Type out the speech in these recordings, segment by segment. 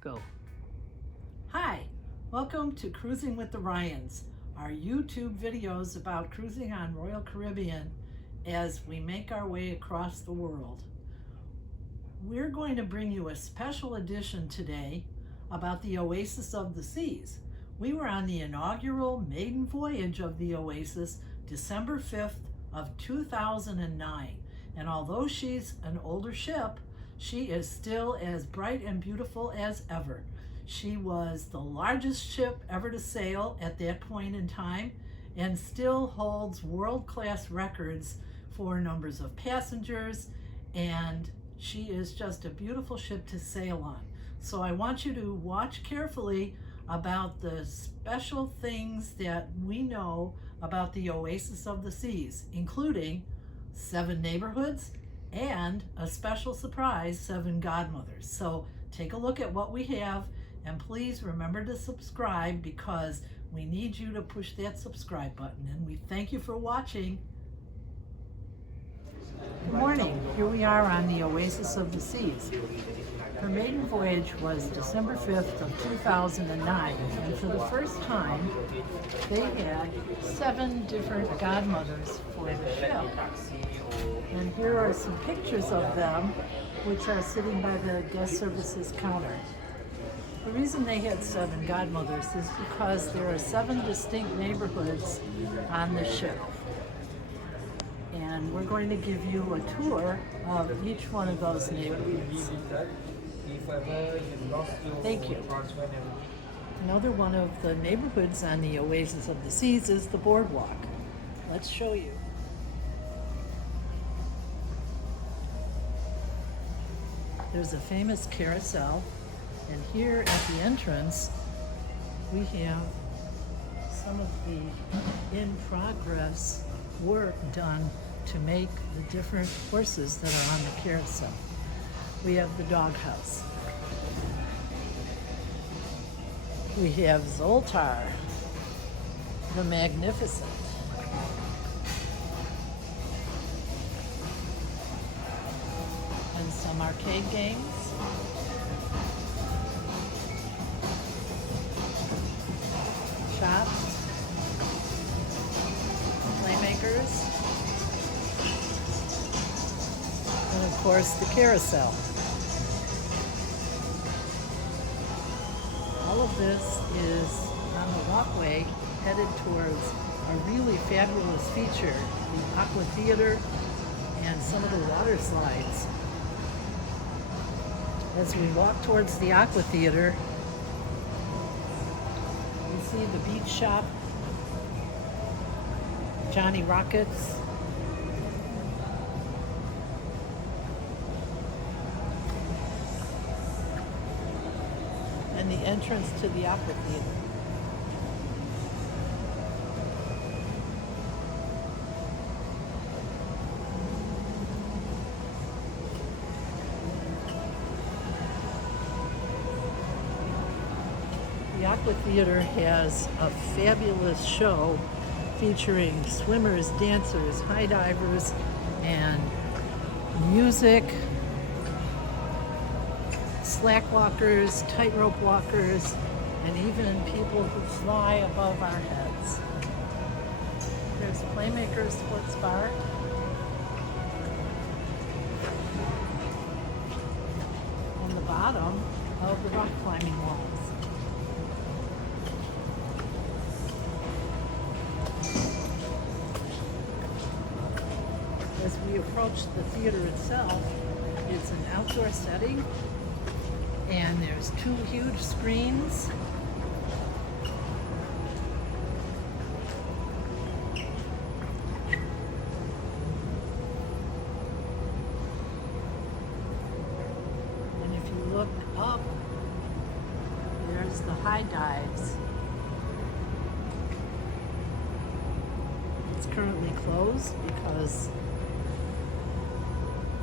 Go. Hi, welcome to Cruising with the Ryans, our YouTube videos about cruising on Royal Caribbean as we make our way across the world. We're going to bring you a special edition today about the Oasis of the Seas. We were on the inaugural maiden voyage of the Oasis December 5th of 2009, and although she's an older ship, she is still as bright and beautiful as ever. She was the largest ship ever to sail at that point in time and still holds world-class records for numbers of passengers, and she is just a beautiful ship to sail on. So I want you to watch carefully about the special things that we know about the Oasis of the Seas, including 7 neighborhoods and a special surprise, 7 godmothers. So take a look at what we have, and please remember to subscribe because we need you to push that subscribe button, and we thank you for watching. Good morning. Here we are on the Oasis of the Seas. Her maiden voyage was December 5th of 2009, and for the first time they had 7 different godmothers for the ship. And here are some pictures of them, which are sitting by the guest services counter. The reason they had 7 godmothers is because there are 7 distinct neighborhoods on the ship. And we're going to give you a tour of each one of those neighborhoods. Thank you. Another one of the neighborhoods on the Oasis of the Seas is the boardwalk. Let's show you. There's a famous carousel, and here at the entrance we have some of the in-progress work done to make the different horses that are on the carousel. We have the doghouse. We have Zoltar, the Magnificent. And some arcade games. Shops. Playmakers. And of course the carousel. All of this is on the walkway headed towards a really fabulous feature, the Aqua Theater and some of the water slides. As we walk towards the Aqua Theater, you see the beach shop, Johnny Rockets, and the entrance to the Aqua Theater. The Aqua Theater has a fabulous show featuring swimmers, dancers, high divers, and music, slack walkers, tightrope walkers, and even people who fly above our heads. There's Playmakers Sports Bar. On the bottom of the rock climbing walls. As we approach the theater itself, it's an outdoor setting, and there's 2 huge screens. side dives. It's currently closed because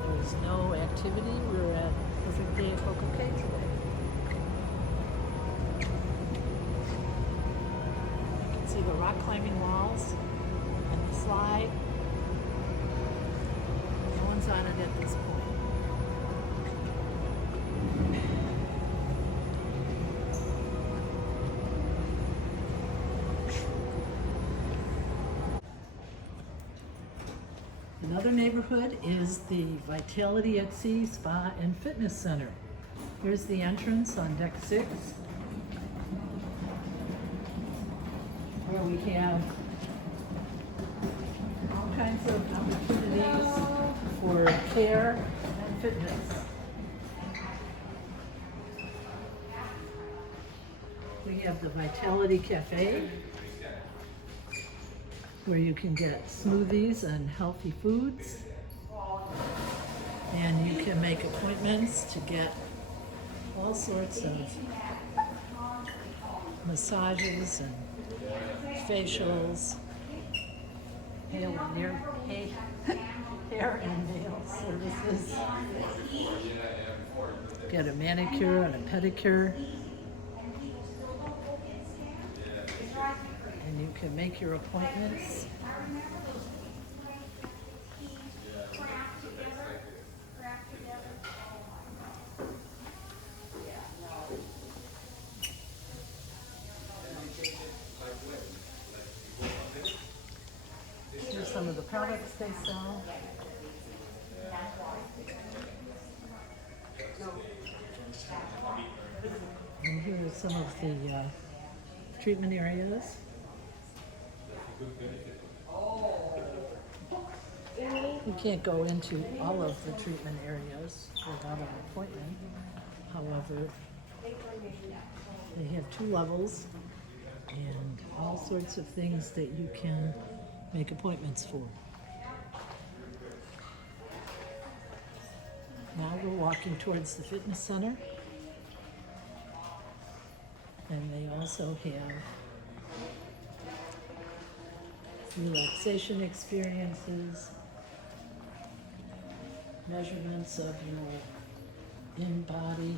there's no activity. We're at Perfect Day at Coco Cay today. You can see the rock climbing walls and the slide. No one's on it at this point. Another neighborhood is the Vitality at Sea Spa and Fitness Center. Here's the entrance on deck 6, where we have all kinds of opportunities for care and fitness. We have the Vitality Cafe, where you can get smoothies and healthy foods, and you can make appointments to get all sorts of massages and facials, hair and nail services, get a manicure and a pedicure, and you can make your appointments. Here's some of the products they sell. And here are some of the treatment areas. You can't go into all of the treatment areas without an appointment. However, they have 2 levels and all sorts of things that you can make appointments for. Now we're walking towards the fitness center, and they also have relaxation experiences, measurements of your in-body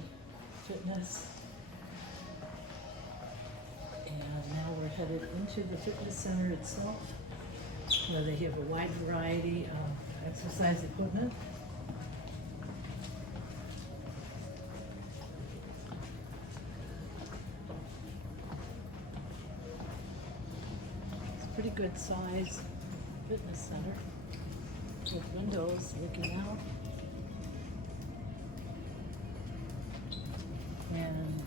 fitness. And now we're headed into the fitness center itself, where they have a wide variety of exercise equipment. It's a pretty good size fitness center with windows looking out. And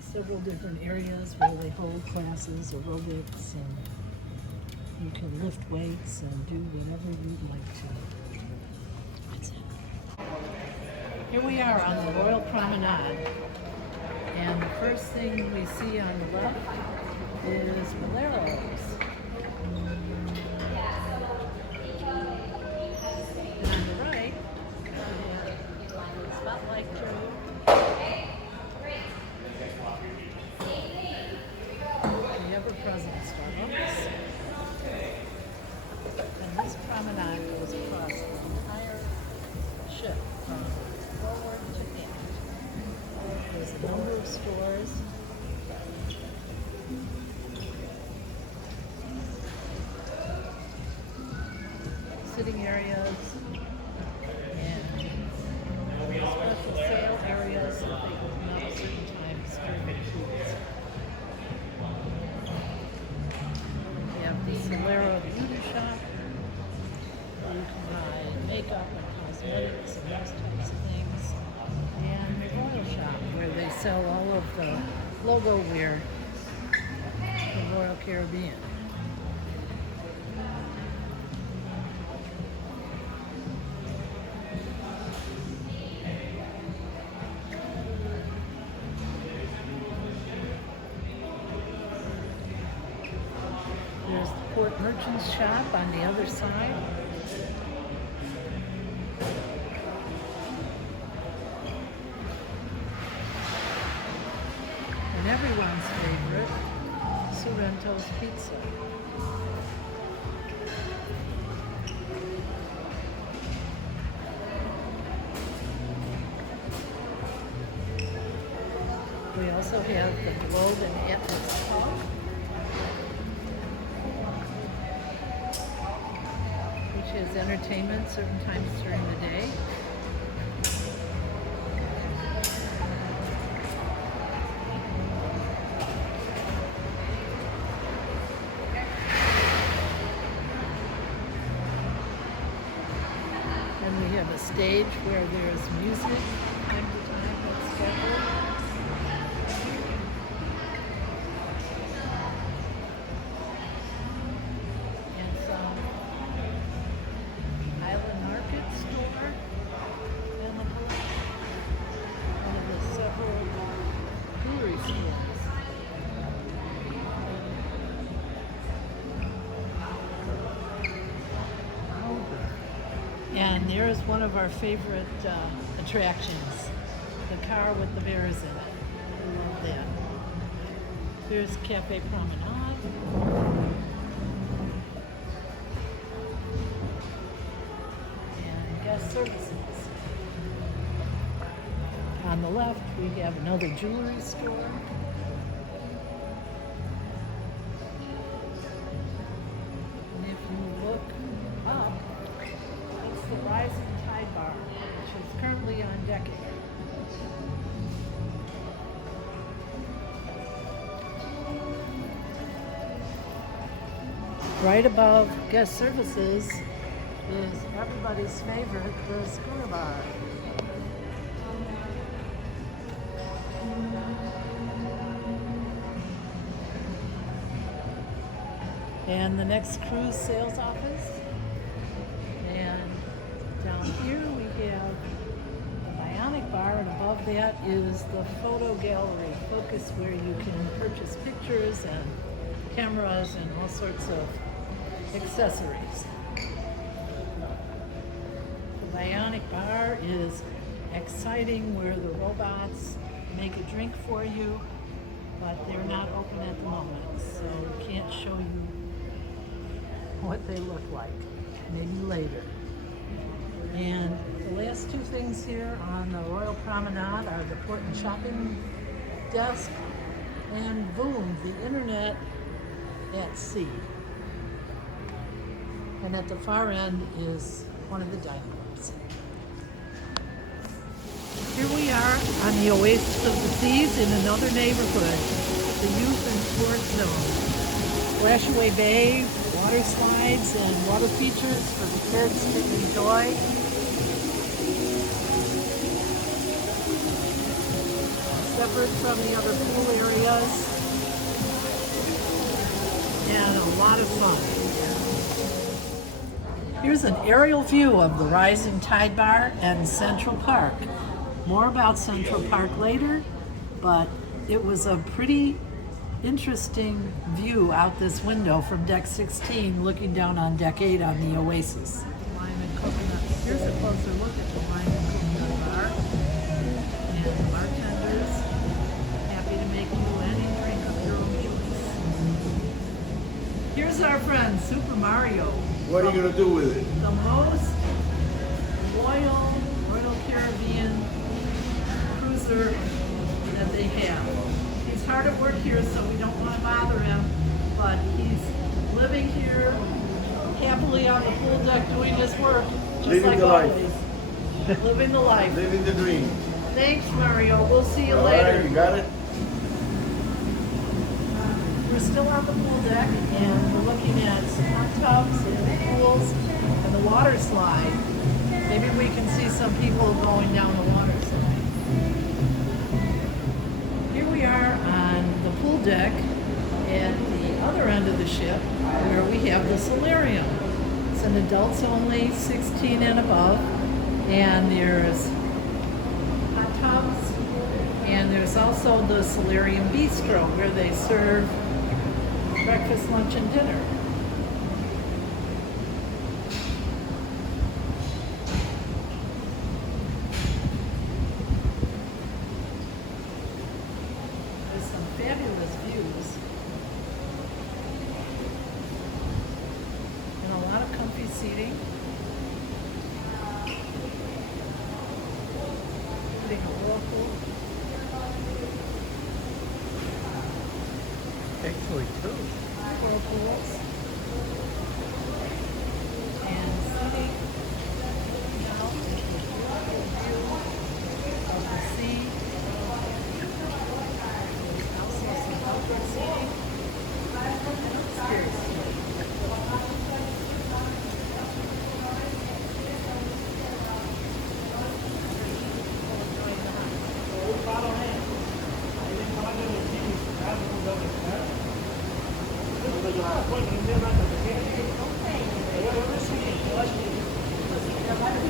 several different areas where they hold classes, aerobics, and you can lift weights and do whatever you'd like to. That's it. Here we are on the Royal Promenade, and the first thing we see on the left is Boleros. And on the right, we have Spotlight Trove, the ever-present Starbucks. And this promenade goes across the entire ship from forward to end. There's a number of stores. Sitting areas and special sale areas that they open up certain times during foods. We have the Solero Beauty Shop, where you can buy makeup and cosmetics and those types of things. And the Royal Shop, where they sell all of the logo wear from Royal Caribbean. There's the Port Merchants Shop on the other side. everyone's favorite, Sorrento's Pizza. We also have the Globe and Atlas Pub, which is entertainment certain times during the day. And we have a stage where there's music time to time that's scheduled. And some Island Market store. And one of the several jewelry stores. And there's one of our favorite attractions, the car with the bears in it. I love that. There's Cafe Promenade. And guest services. On the left, we have another jewelry store. And if you look up, the Rising Tide Bar, which is currently on deck 8. Right above guest services is everybody's favorite, the Schooner Bar. And the next cruise sales office. And down here we have the Bionic Bar, and above that is the photo gallery focus, where you can purchase pictures and cameras and all sorts of accessories. The Bionic Bar is exciting, where the robots make a drink for you, but they're not open at the moment, so we can't show you what they look like. Maybe later. And the last two things here on the Royal Promenade are the port and shopping desk and Boom, the internet at sea. And at the far end is one of the dining rooms. Here we are on the Oasis of the Seas in another neighborhood, the Youth and Sports Zone. Splashaway Bay, water slides and water features for the kids to enjoy. Separate from the other pool areas, and a lot of fun. Here's an aerial view of the Rising Tide Bar and Central Park. More about Central Park later, but it was a pretty interesting view out this window from deck 16, looking down on deck 8 on the Oasis. Lime and coconut. Here's a closer look at the Lime and Coconut Bar. And the bartenders, happy to make you any drink of your own choice. Here's our friend, Super Mario. What are you going to do with it? The most loyal Royal Caribbean cruiser that they have. He's hard at work here, so we don't want to bother him, but he's living here happily on the pool deck doing his work, just living like the always. life. Living the life. Living the dream. Thanks, Mario. We'll see you All later. right, you got it? We're still on the pool deck, and we're looking at some hot tubs and pools and the water slide. Maybe we can see some people going down the water slide. Here we are on the pool deck at the other end of the ship, where we have the solarium. It's an adults only, 16 and above, and there's hot tubs, and there's also the Solarium Bistro, where they serve breakfast, lunch, and dinner. There's some whirlpool. Actually, two. Whirlpools. And sitting out with a beautiful view of the sea. There's also some outdoor seating. It's very sweet.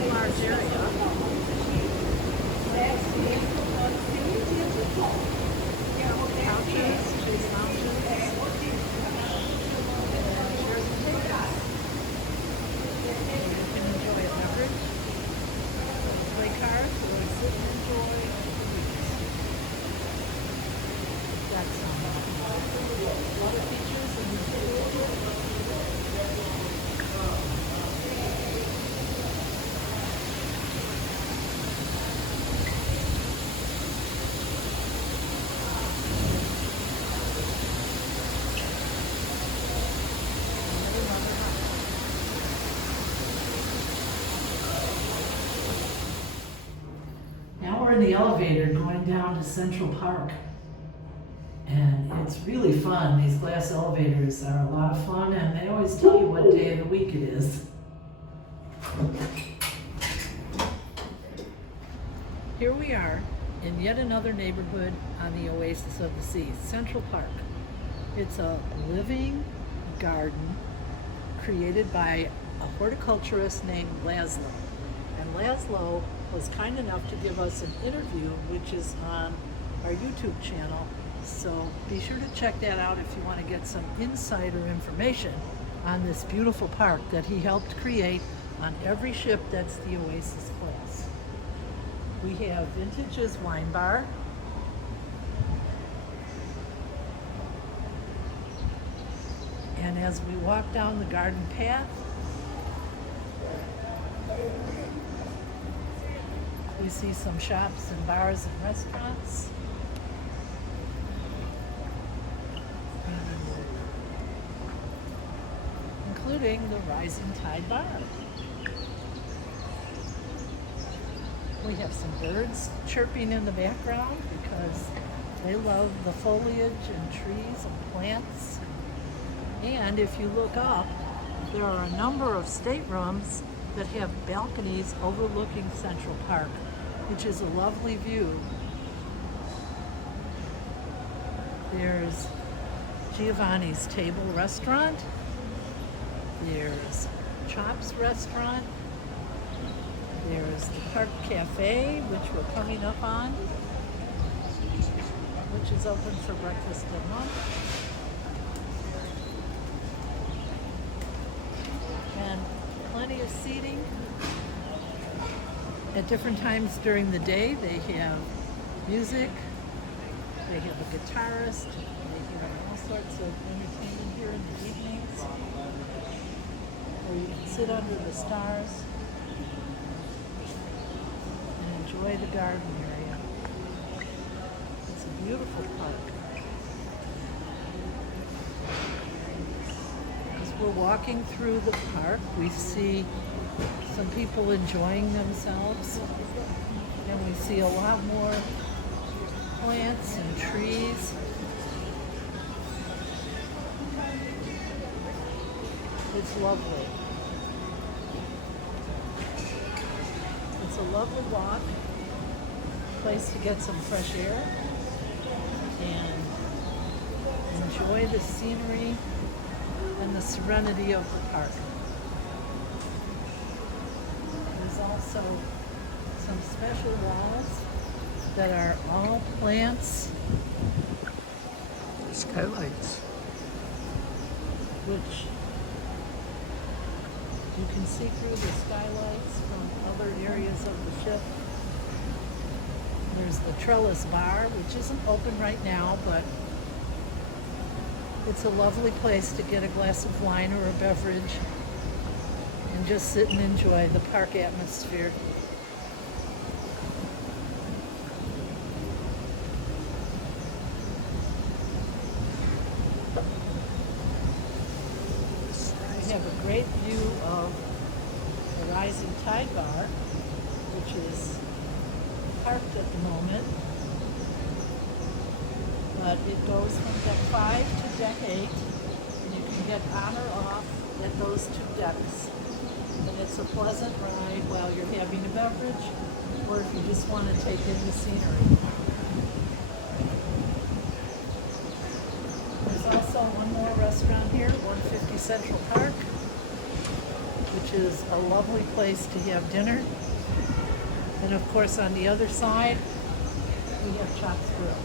Large area. Couches, cheese lounges, and chairs and tables. You can enjoy a beverage, play cards, or sit and enjoy the movies. That's some other features in the pool. Now we're in the elevator going down to Central Park. And it's really fun. These glass elevators are a lot of fun, and they always tell you what day of the week it is. Here we are in yet another neighborhood on the Oasis of the Seas, Central Park. It's a living garden created by a horticulturist named Laszlo. And Laszlo was kind enough to give us an interview, which is on our YouTube channel. So be sure to check that out if you want to get some insider information on this beautiful park that he helped create on every ship that's the Oasis class. We have Vintage's Wine Bar. And as we walk down the garden path, we see some shops and bars and restaurants. Including the Rising Tide Bar. We have some birds chirping in the background because they love the foliage and trees and plants. And if you look up, there are a number of staterooms that have balconies overlooking Central Park, which is a lovely view. There's Giovanni's Table Restaurant. There's Chops Restaurant. There's the Park Cafe, which we're coming up on, which is open for breakfast and lunch. And plenty of seating. At different times during the day, they have music, they have a guitarist, they have all sorts of entertainment here in the evenings, where you can sit under the stars and enjoy the garden area. It's a beautiful park. As we're walking through the park, we see some people enjoying themselves, and we see a lot more plants and trees. It's lovely. It's a lovely walk, place to get some fresh air and enjoy the scenery and the serenity of the park. There's also some special walls that are all plants, Skylights. which you can see through the skylights from other areas of the ship. There's the Trellis Bar, which isn't open right now, but it's a lovely place to get a glass of wine or a beverage and just sit and enjoy the park atmosphere. Tide Bar, which is parked at the moment. But it goes from deck 5 to deck 8, and you can get on or off at those two decks. And it's a pleasant ride while you're having a beverage, or if you just want to take in the scenery. There's also one more restaurant here, 150 Central Park, which is a lovely place to have dinner. And of course on the other side, we have Chops Grill.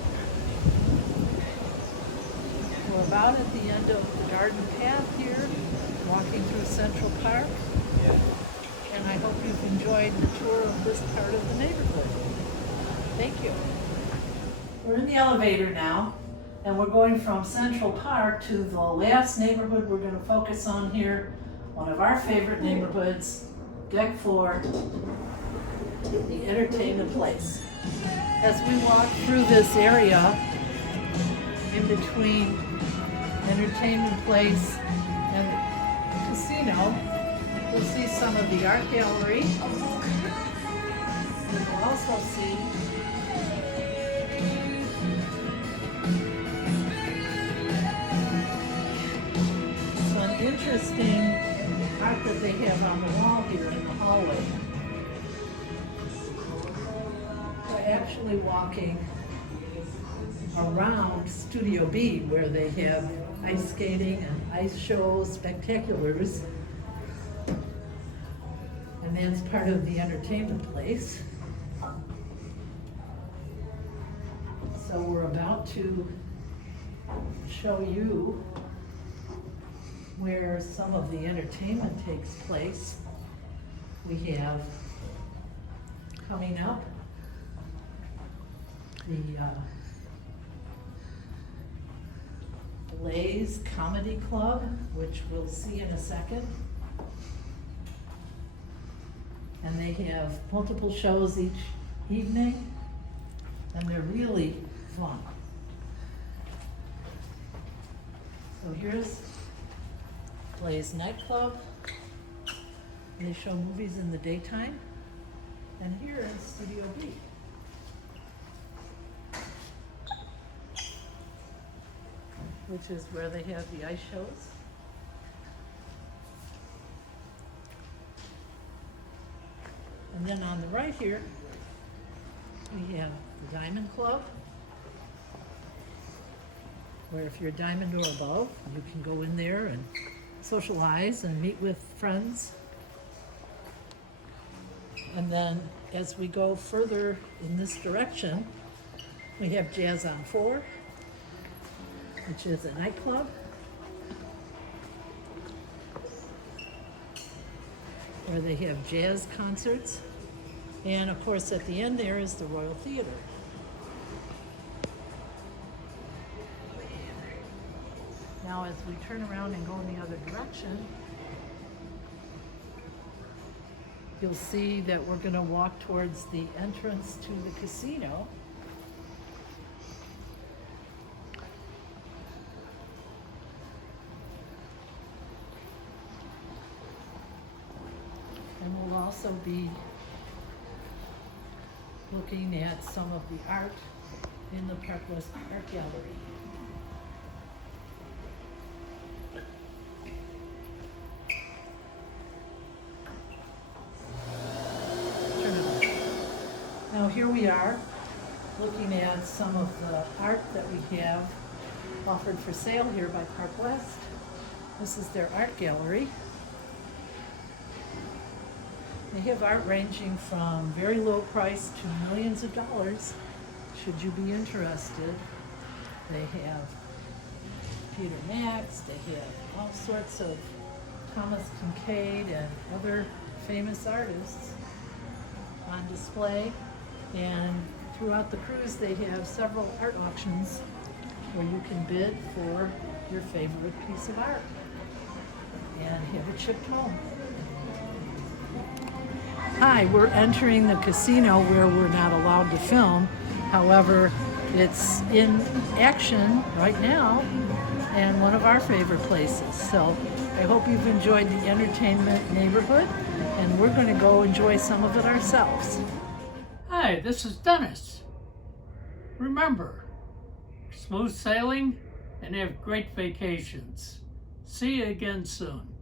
We're about at the end of the garden path here, walking through Central Park. And I hope you've enjoyed the tour of this part of the neighborhood. Thank you. We're in the elevator now, and we're going from Central Park to the last neighborhood we're going to focus on here, one of our favorite neighborhoods, Deck 4, the entertainment place. As we walk through this area, in between entertainment place and the casino, you'll see some of the art gallery. You'll also see some interesting art that they have on the wall here in the hallway. We're actually walking around Studio B, where they have ice skating and ice shows, spectaculars. And that's part of the entertainment place. So we're about to show you where some of the entertainment takes place. We have coming up the Lay's Comedy Club, which we'll see in a second. And they have multiple shows each evening, and they're really fun. So here's Lay's Nightclub. They show movies in the daytime. And here is Studio B. Which is where they have the ice shows. And then on the right here, we have the Diamond Club, where if you're a diamond or above, you can go in there and socialize and meet with friends. And then as we go further in this direction, we have Jazz on 4, which is a nightclub. Where they have jazz concerts. And of course at the end there is the Royal Theater. Now as we turn around and go in the other direction, you'll see that we're going to walk towards the entrance to the casino. And we'll also be looking at some of the art in the Park West Art Gallery. Turn it on. Now here we are looking at some of the art that we have offered for sale here by Park West. This is their art gallery. They have art ranging from very low price to millions of dollars, should you be interested. They have Peter Max, they have all sorts of Thomas Kincaid and other famous artists on display. And throughout the cruise they have several art auctions where you can bid for your favorite piece of art and have it shipped home. Hi, we're entering the casino where we're not allowed to film. However, it's in action right now and one of our favorite places. So I hope you've enjoyed the entertainment neighborhood, and we're going to go enjoy some of it ourselves. Hi, this is Dennis. Remember, smooth sailing and have great vacations. See you again soon.